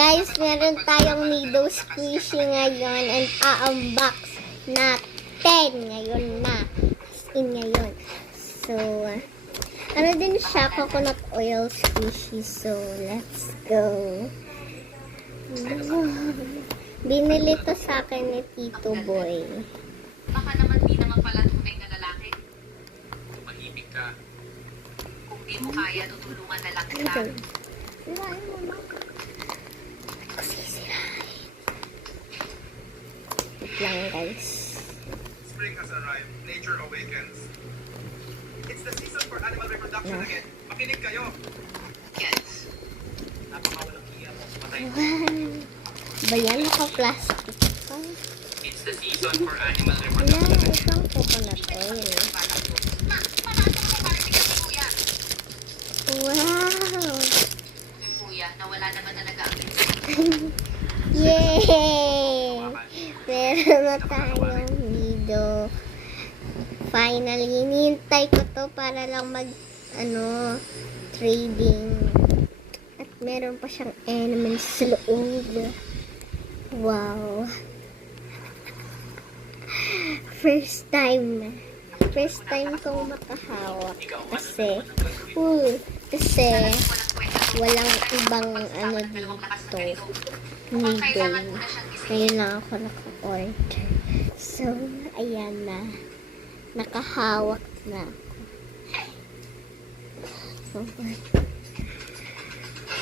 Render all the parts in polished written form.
Guys, meron tayong Nido squishy ngayon and a-unbox natin ngayon na. As in ngayon. So, ano din siya, coconut oil squishy. So, let's go. Binili to sa akin ni Tito Boy. Baka naman di naman pala tunay na lalaki. Mahimik ka. Kung di mo kaya, tutulungan na lang kita. Sirain mo na. Kasi sirain. Wait lang guys. Spring has arrived. Nature awakens. It's the season for animal reproduction again. Makinig kayo. Yes. Napakawalang hiya mo. Patay. Ba yan? Naka-plastic pa. It's the season for animal Wala, reproduction. isang coconut oil. Wow! Kuya, nawala naman talaga ang Yay! Meron na tayong Nido. Finally, hinihintay ko to para lang trading. At meron pa siyang elements sa loob. Wow! First time kong makahawak. Kasi walang ibang dito. Nido. Ngayon lang ako naka-order. So, ayan na. Nakahawak na ako.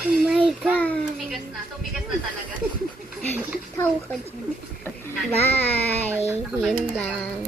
Oh my God! Tumigas na talaga. Tawa ka dyan. Bye! Yun lang.